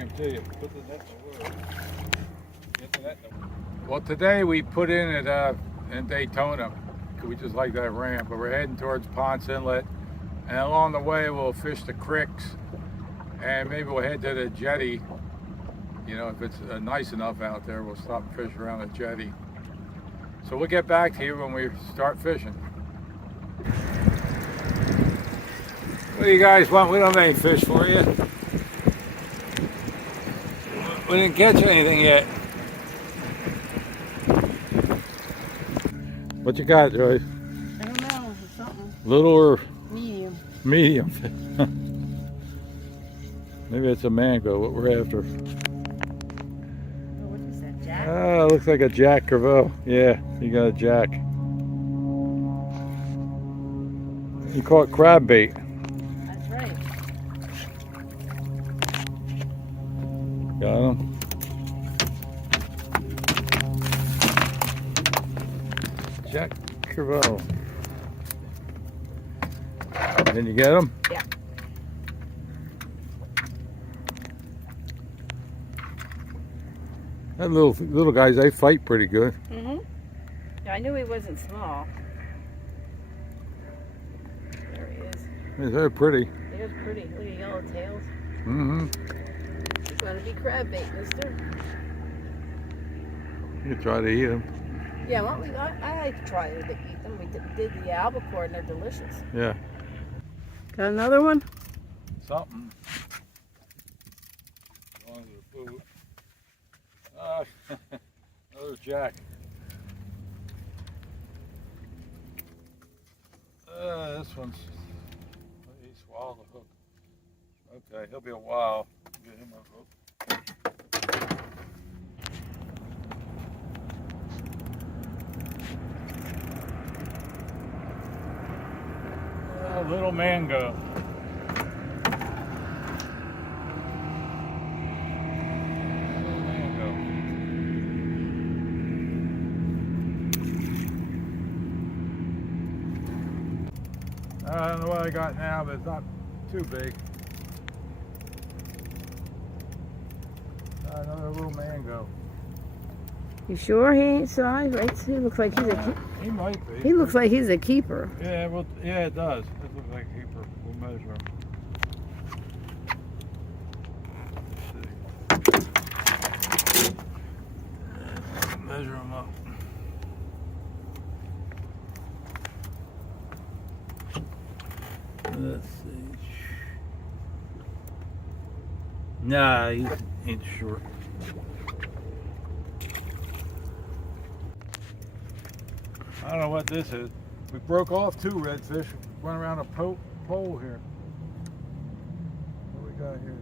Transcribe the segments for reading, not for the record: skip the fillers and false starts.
them to you. Put the net in the water. Get the net in the water. Well, today we put in at in Daytona. We just like that ramp, but we're heading towards Ponce Inlet. And along the way, we'll fish the creeks. And maybe we'll head to the jetty. You know, if it's nice enough out there, we'll stop and fish around the jetty. So we'll get back to you when we start fishing. What do you guys want? We don't have any fish for you. We didn't catch anything yet. What you got, Joyce? I don't know. Something. Little or? Medium. Medium. Maybe it's a mango, what we're after. Oh, what is that, jack? Ah, looks like a jack crevalle. Yeah, you got a jack. You call it crab bait. That's right. Got him. Jack crevalle. Did you get him? Yeah. That little guys, they fight pretty good. Mhm. Yeah, I knew he wasn't small. There he is. They're pretty. He is pretty. Look at yellow tails. Mm-hmm. He's gonna be crab bait, mister. You can try to eat them. Yeah, well, I like to try to eat them. We did the albacore and they're delicious. Yeah. Got another one? Something. Going to the boot. Another jack. This one's, he swallowed the hook. Okay, he'll be a while. Get him a hook. Little mango. I don't know what I got now, but it's not too big. Another little mango. You sure he ain't size? Right? He looks like he's a. He might be. He looks like he's a keeper. Yeah, well, yeah, it does. It looks like a keeper. We'll measure him. Measure him up. Let's see. Nah, he's short. I don't know what this is. We broke off 2 redfish. Went around a pole here. What we got here?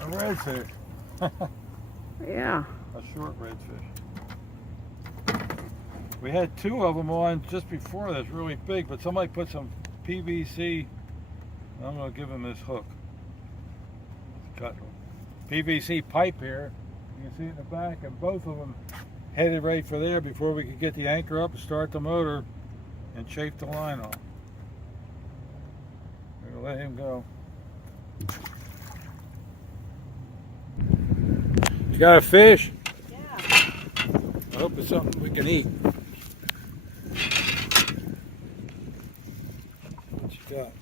A redfish. Yeah. A short redfish. We had 2 of them on just before this, really big, but somebody put some PVC. I'm going to give him this hook. Cut PVC pipe here. You can see it in the back, and both of them headed right for there before we could get the anchor up and start the motor and chafe the line off. We're going to let him go. You got a fish? Yeah. I hope it's something we can eat. What you got?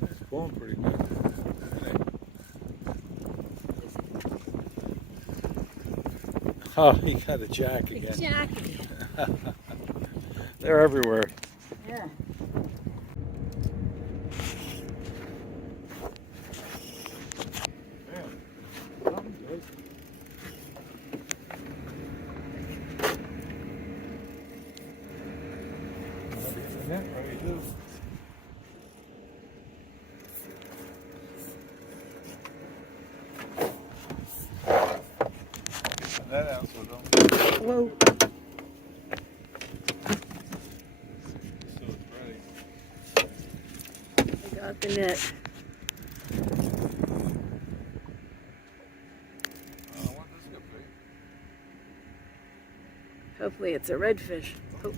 It's going pretty good. Oh, he got a jack again. Jack. They're everywhere. Yeah. Something good. Yeah, right, you do. That out so don't. Whoa. So it's ready. I got the net. What this could be? Hopefully it's a redfish. Oh.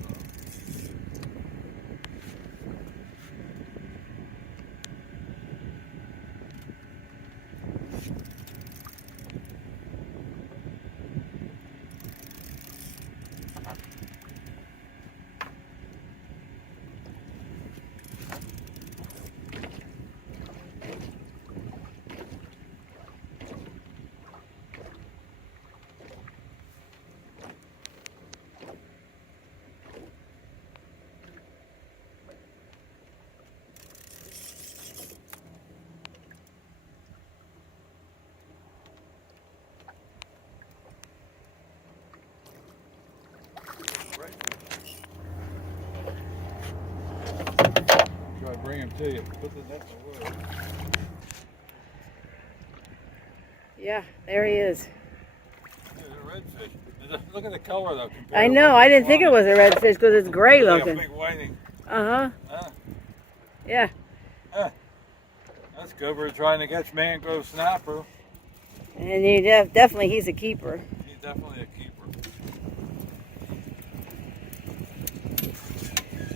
guarantee you. Put the net in the water. Yeah, there he is. There's a redfish. Look at the color though. I know. I didn't think it was a redfish because it's gray like looking. a big whiting. Uh-huh. Yeah. That's good. We're trying to catch Mangrove Snapper. And you definitely, he's a keeper. He's definitely a keeper.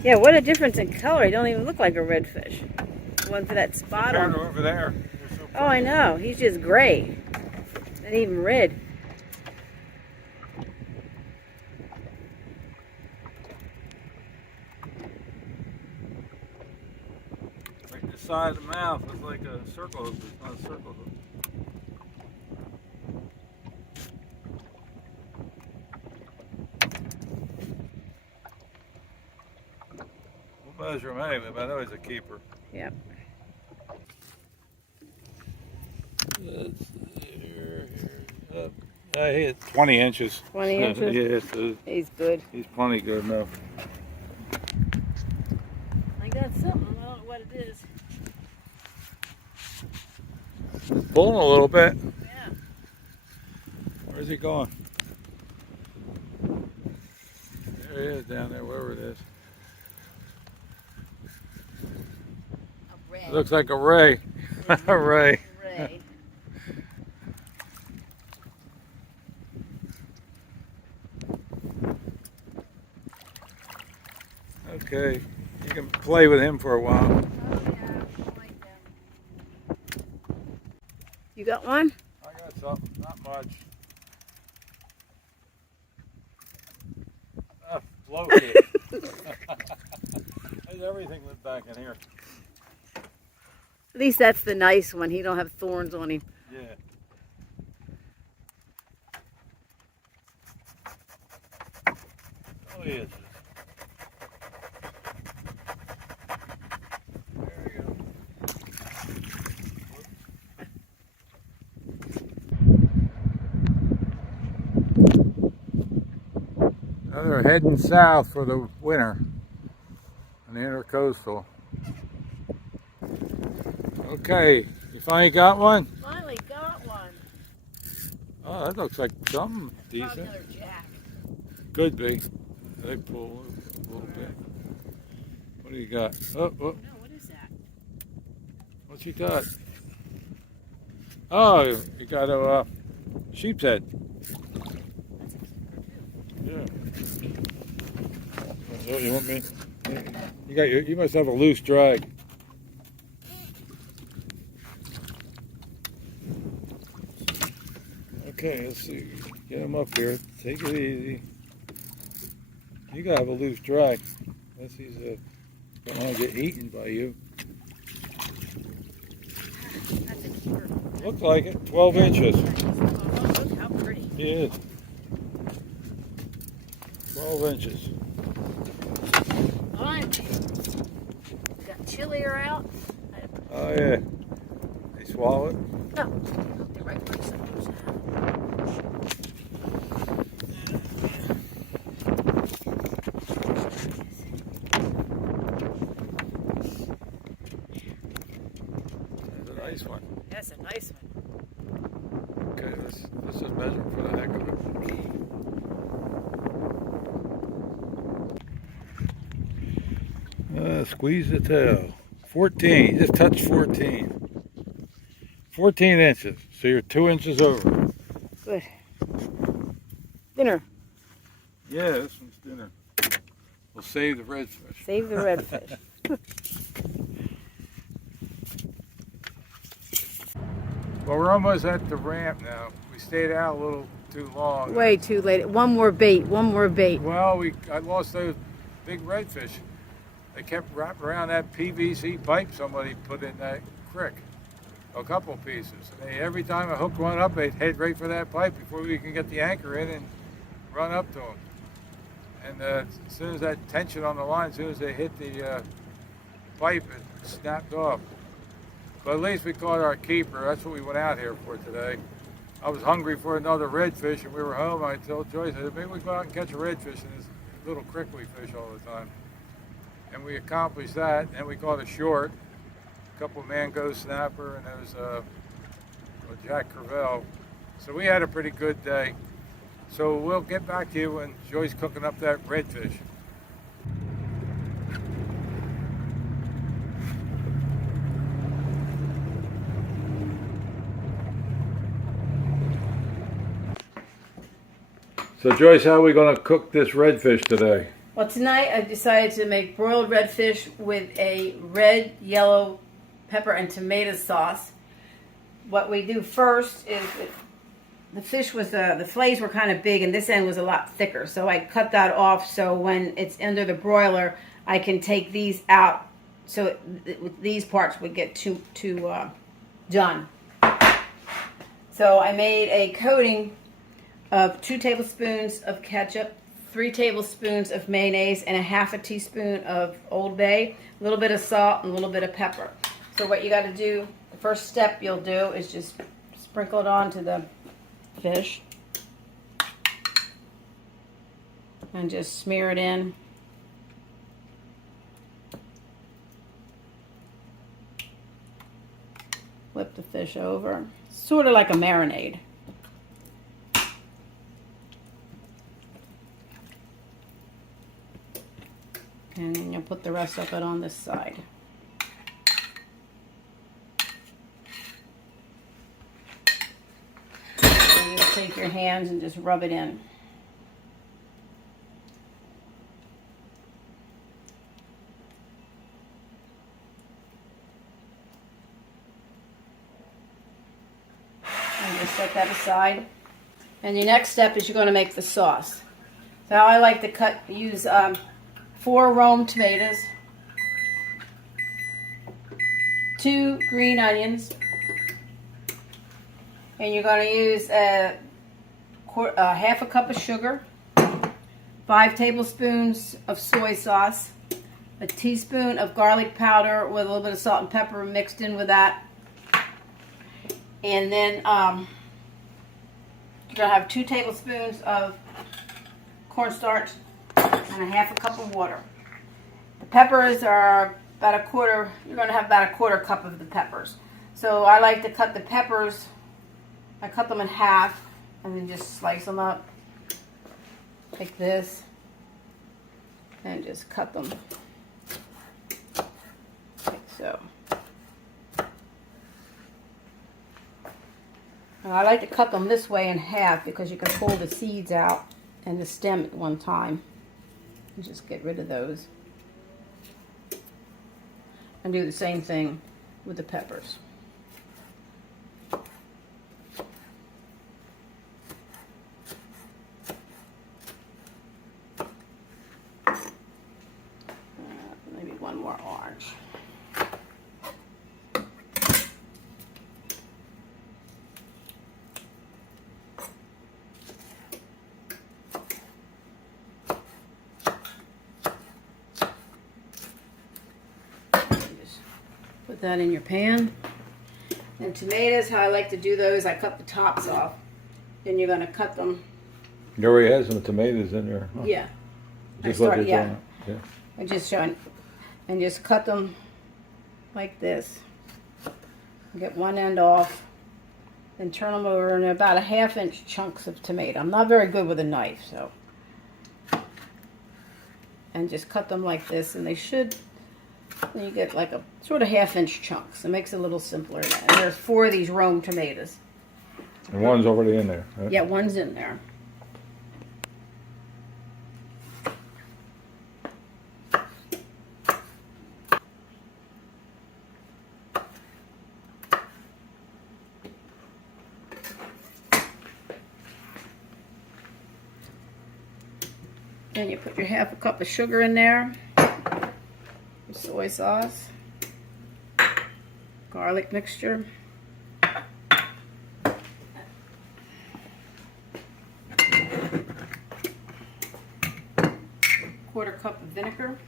Yeah, what a difference in color. He don't even look like a redfish. The one for that spot on. Over there. So oh, I know. He's just gray. Not even red. Like the size of the mouth is like a circle hook. It's not a circle hook. We'll measure him anyway, but I know he's a keeper. Yep. He's 20 inches. 20 inches? Yeah, he's good. He's plenty good enough. I got something. I don't know what it is. Pulling a little bit. Yeah. Where's he going? There he is down there, wherever it is. A ray. Looks like a ray. A ray. Ray. Okay, you can play with him for a while. Oh, yeah, I like them. You got one? I got something, not much. Floated. There's everything lived back in here. At least that's the nice one. He don't have thorns on him. Yeah. Oh, he is. There you go. Now they're heading south for the winter on the intercoastal. Okay, you finally got one? Finally got one. Oh, that looks like something Probably decent. another jack. Could be. They pull a little bit. What do you got? Oh, oh. No, what is that? What you got? Oh, you got a sheepshead. That's a keeper too. Yeah. Oh, you want me? You must have a loose drag. Okay, let's see. Get him up here. Take it easy. You gotta have a loose drag. Unless he's don't want to get eaten by you. That's a keeper. Looks like it. 12 inches. Oh, look how pretty. He is. 12 inches. All right. We got chilier out. Oh yeah. They swallow it. No. They're right where it's supposed to. That's a nice one. That's a nice one. Okay, let's just measure for the heck of it. Squeeze the tail. 14. Just touched 14. 14 inches. So you're 2 inches over. Good. Dinner. Yeah, this one's dinner. We'll save the redfish. Save the redfish. Well, we're almost at the ramp now. We stayed out a little too long. Way too late. One more bait. One more bait. Well, I lost those big redfish. They kept wrapping around that PVC pipe somebody put in that creek. A couple pieces. And every time a hook went up, they'd head right for that pipe before we can get the anchor in and run up to them. And as soon as that tension on the line, as soon as they hit the pipe, it snapped off. But at least we caught our keeper. That's what we went out here for today. I was hungry for another redfish, and we were home. I told Joyce, I said, maybe we go out and catch a redfish in this little creek we fish all the time. And we accomplished that, and we caught a short. a couple Mangrove Snapper, and there was a Jack Crevalle. So we had a pretty good day. So we'll get back to you when Joy's cooking up that redfish. So Joyce, how are we going to cook this redfish today? Well, tonight I decided to make broiled red fish with a red, yellow pepper and tomato sauce. What we do first is the fish was the fillets were kind of big and this end was a lot thicker, so I cut that off so when it's under the broiler I can take these out so these parts would get too done. So I made a coating of 2 tablespoons of ketchup, 3 tablespoons of mayonnaise, and a half a teaspoon of Old Bay, a little bit of salt and a little bit of pepper. So what you got to do, the first step you'll do is just sprinkle it onto the fish and just smear it in. Flip the fish over, sort of like a marinade. And then you'll put the rest of it on this side. And you take your hands and just rub it in. And just set that aside. And the next step is you're going to make the sauce. So I like to use 4 Rome tomatoes, 2 green onions, and you're going to use half a cup of sugar, 5 tablespoons of soy sauce, a teaspoon of garlic powder with a little bit of salt and pepper mixed in with that, and then you're going to have 2 tablespoons of cornstarch and a half a cup of water. The peppers are about a quarter, you're going to have about a quarter cup of the peppers. So I like to cut the peppers, I cut them in half and then just slice them up like this and just cut them like so. And I like to cut them this way in half because you can pull the seeds out and the stem at one time. And just get rid of those. And do the same thing with the peppers. Maybe one more orange. Put that in your pan. And tomatoes, how I like to do those, I cut the tops off. Then you're going to cut them. You already had some tomatoes in there. Huh? Yeah. Just yeah. I just showing. And just cut them like this. Get one end off. Then turn them over in about a 1/2 inch chunks of tomato. I'm not very good with a knife, so. And just cut them like this, and they should. Then you get like a sort of 1/2 inch chunks. It makes it a little simpler. And there's 4 of these Rome tomatoes. And one's already in there. Right? Yeah, one's in there. Then you put your 1/2 cup of sugar in there. Soy sauce, garlic mixture, quarter cup of vinegar,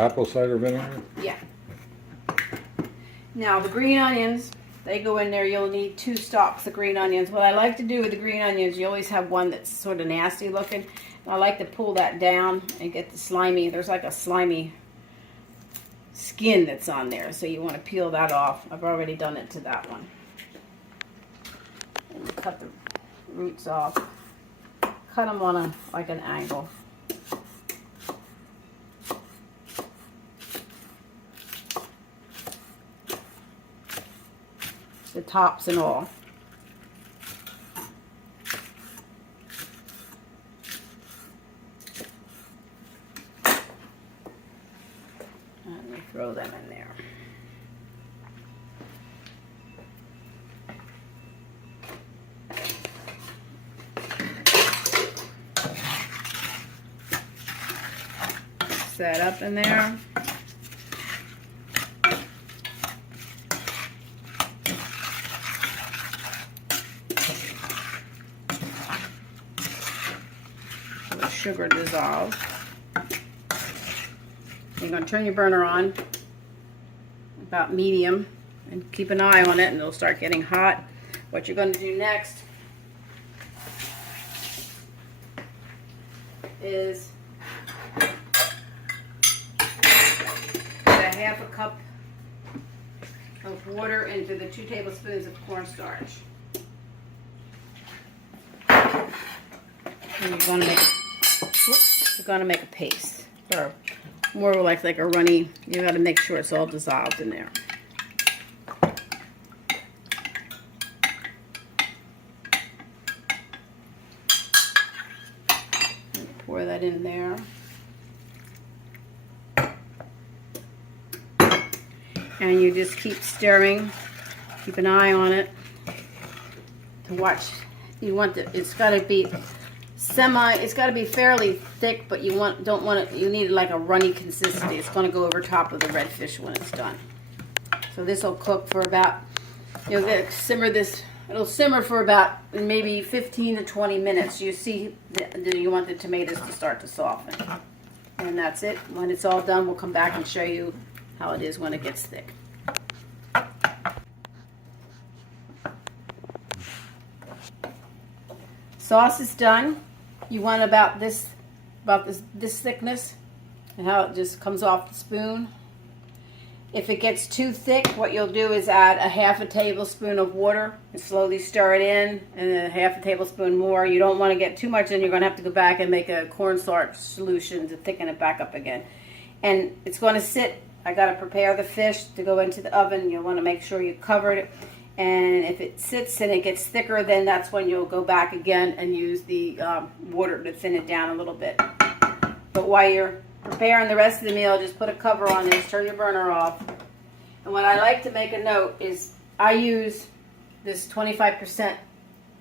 Apple cider vinegar? yeah. Now the green onions, They go in there. You'll need 2 stalks of green onions. What I like to do with the green onions, you always have one that's sort of nasty looking. I like to pull that down and get the slimy, there's like a slimy skin that's on there. So you want to peel that off. I've already done it to that one. And cut the roots off. Cut them on like an angle. The tops and all. And we throw them in there. Set up in there. Sugar dissolve. You're going to turn your burner on about medium and keep an eye on it, and it'll start getting hot. What you're going to do next is put a half a cup of water into the 2 tablespoons of cornstarch. And you're going to make a paste, or more like a runny. You got to make sure it's all dissolved in there. Pour that in there. And you just keep stirring. Keep an eye on it to watch. You want it's got to be it's got to be fairly thick, but you need like a runny consistency. It's going to go over top of the red fish when it's done. So this will cook for about, you'll simmer this, it'll simmer for about maybe 15 to 20 minutes. You see, you want the tomatoes to start to soften. And that's it. When it's all done, we'll come back and show you how it is when it gets thick. Sauce is done. You want about this thickness, and how it just comes off the spoon. If it gets too thick, what you'll do is add a half a tablespoon of water and slowly stir it in, and then a half a tablespoon more. You don't want to get too much, and you're going to have to go back and make a cornstarch solution to thicken it back up again. And it's going to sit. I got to prepare the fish to go into the oven. You'll want to make sure you cover it. And if it sits and it gets thicker, then that's when you'll go back again and use the water to thin it down a little bit. But while you're preparing the rest of the meal, just put a cover on this, turn your burner off. And what I like to make a note is I use this 25%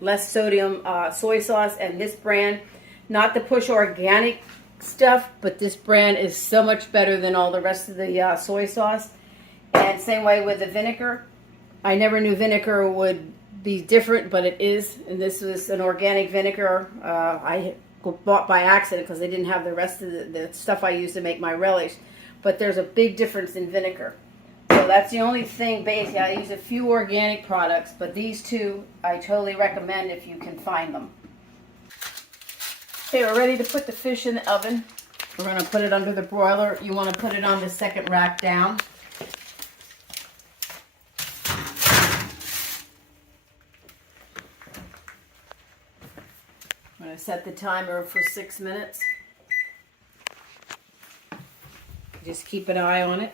less sodium soy sauce, and this brand, not to push organic stuff, but this brand is so much better than all the rest of the soy sauce. And same way with the vinegar. I never knew vinegar would be different, but it is. And this was an organic vinegar I bought by accident because they didn't have the rest of the stuff I use to make my relish. But there's a big difference in vinegar. So that's the only thing, basically. I use a few organic products, but these two I totally recommend if you can find them. Okay, we're ready to put the fish in the oven. We're going to put it under the broiler. You want to put it on the second rack down. I'm going to set the timer for 6 minutes. Just keep an eye on it.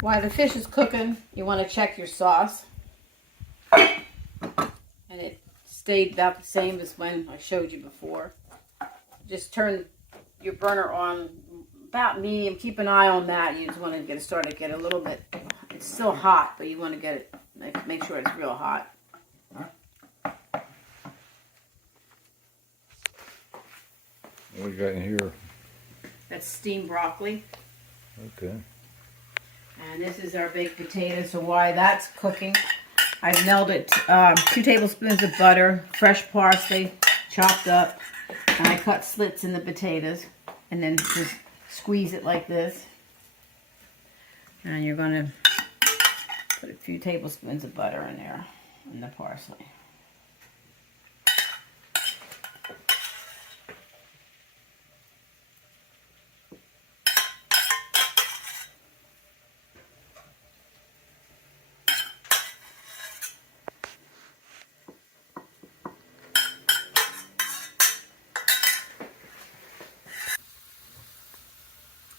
While the fish is cooking, you want to check your sauce. And it stayed about the same as when I showed you before. Just turn your burner on about medium. Keep an eye on that. You just want to start to get a little bit, it's still hot, but you want to get it, make sure it's real hot. What we got in here? That's steamed broccoli. Okay. And this is our baked potato. So while that's cooking, I've melted 2 tablespoons of butter, fresh parsley chopped up, and I cut slits in the potatoes, and then just squeeze it like this. And you're going to put a few tablespoons of butter in there and the parsley.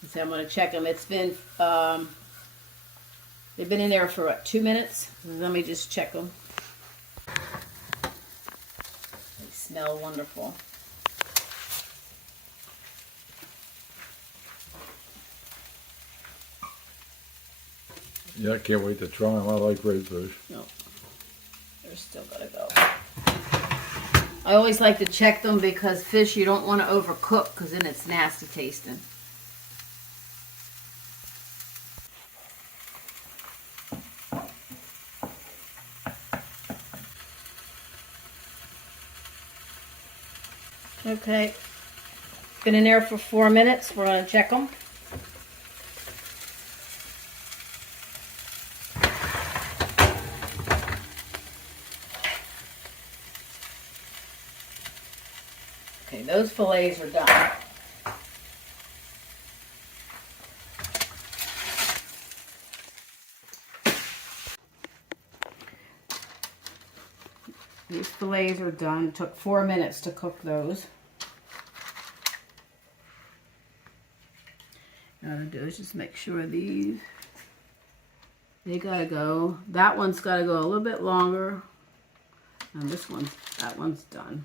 So I'm going to check them. It's been, they've been in there for what, 2 minutes? Let me just check them. They smell wonderful. Yeah, I can't wait to try them. I like redfish. No, they're still got to go. I always like to check them because fish you don't want to overcook because then it's nasty tasting. Okay, been in there for 4 minutes. We're going to check them. Okay, those fillets are done. These fillets are done. It took 4 minutes to cook those. What I'm gonna do is just make sure these, they gotta go. That one's gotta go a little bit longer. And that one's done.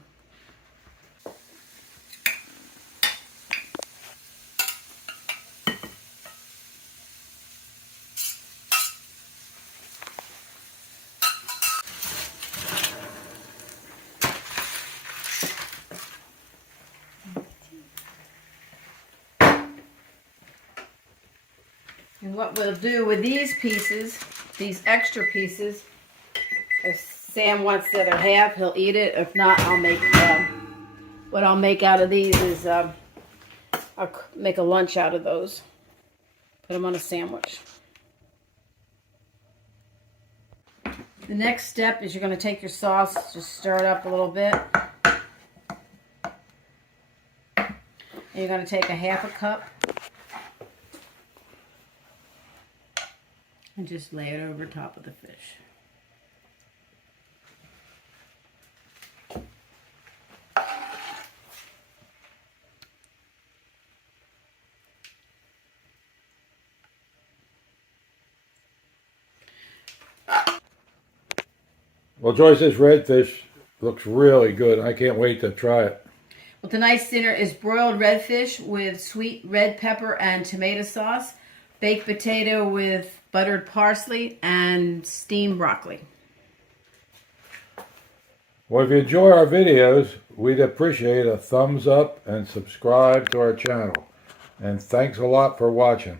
And what we'll do with these pieces, these extra pieces, if Sam wants the other half, he'll eat it. If not, I'll make, what I'll make out of these is, I'll make a lunch out of those. Put them on a sandwich. The next step is you're going to take your sauce, just stir it up a little bit. And you're going to take a half a cup. And just lay it over top of the fish. Well, Joyce, this redfish looks really good. I can't wait to try it. Well, tonight's dinner is broiled red fish with sweet red pepper and tomato sauce, baked potato with buttered parsley, and steamed broccoli. Well, if you enjoy our videos, we'd appreciate a thumbs up and subscribe to our channel. And thanks a lot for watching.